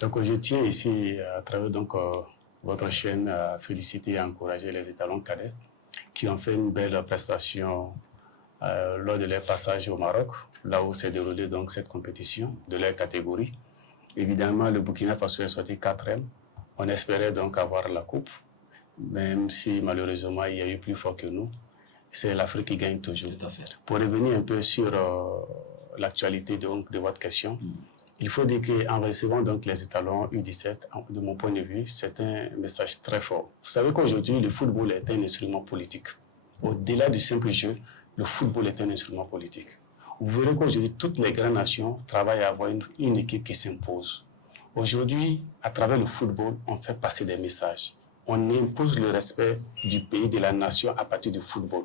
Donc, je tiens ici, à travers votre chaîne, à féliciter et à encourager les étalons cadets qui ont fait une belle prestation lors de leur passage au Maroc, là où s'est déroulée donc cette compétition de leur catégorie. Évidemment, le Burkina Faso est sorti 4e. On espérait donc avoir la coupe, même si malheureusement il y a eu plus fort que nous. C'est l'Afrique qui gagne toujours. Tout à fait. Pour revenir un peu sur l'actualité de votre question, il faut dire qu'en recevant donc les étalons U17, de mon point de vue, c'est un message très fort. Vous savez qu'aujourd'hui, le football est un instrument politique. Au-delà du simple jeu, le football est un instrument politique. Vous verrez qu'aujourd'hui, toutes les grandes nations travaillent à avoir une équipe qui s'impose. Aujourd'hui, à travers le football, on fait passer des messages. On impose le respect du pays, de la nation à partir du football.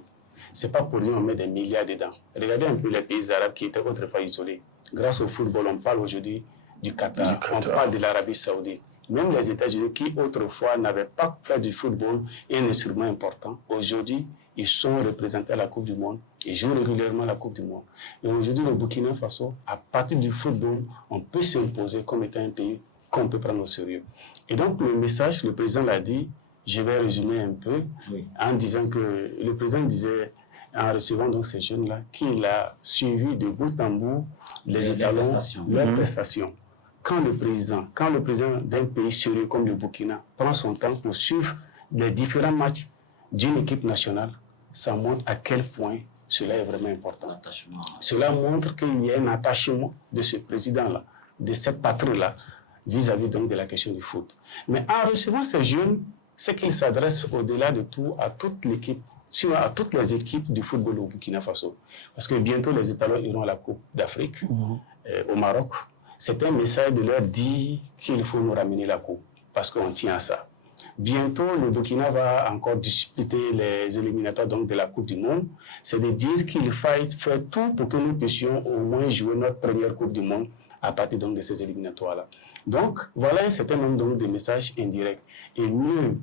C'est pas pour rien on met des milliards dedans. Regardez un peu les pays arabes qui étaient autrefois isolés. Grâce au football, on parle aujourd'hui du Qatar, on parle de l'Arabie Saoudite. Même les États-Unis qui autrefois n'avaient pas fait du football un instrument important, aujourd'hui, ils sont représentés à la Coupe du Monde et jouent régulièrement la Coupe du Monde. Et aujourd'hui, le Burkina Faso, à partir du football, on peut s'imposer comme étant un pays qu'on peut prendre au sérieux. Et donc, le message, le président l'a dit, je vais résumer un peu en disant que le président disait, en recevant donc ces jeunes-là, qu'il a suivi de bout en bout les étalons, leurs prestations. Quand le président d'un pays sérieux comme le Burkina prend son temps pour suivre les différents matchs d'une équipe nationale, ça montre à quel point cela est vraiment important. Cela montre qu'il y a un attachement de ce président-là, de cette patrie-là, vis-à-vis donc de la question du foot. Mais en recevant ces jeunes, c'est qu'il s'adresse au-delà de tout à toute l'équipe, à toutes les équipes du football au Burkina Faso. Parce que bientôt les étalons iront à la Coupe d'Afrique, au Maroc. C'est un message de leur dire qu'il faut nous ramener la Coupe, parce qu'on tient à ça. Bientôt, le Burkina va encore disputer les éliminatoires donc, de la Coupe du Monde. C'est de dire qu'il faut faire tout pour que nous puissions au moins jouer notre première Coupe du Monde à partir donc, de ces éliminatoires-là. Donc, voilà un certain nombre donc, de messages indirects. Et mieux,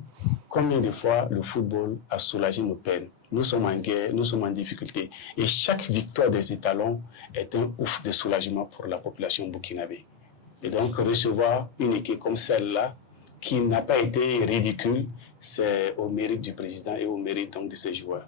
combien de fois le football a soulagé nos peines. Nous sommes en guerre, nous sommes en difficulté. Et chaque victoire des étalons est un ouf de soulagement pour la population burkinabé. Et donc, recevoir une équipe comme celle-là, qui n'a pas été ridicule, c'est au mérite du président et au mérite donc, de ses joueurs.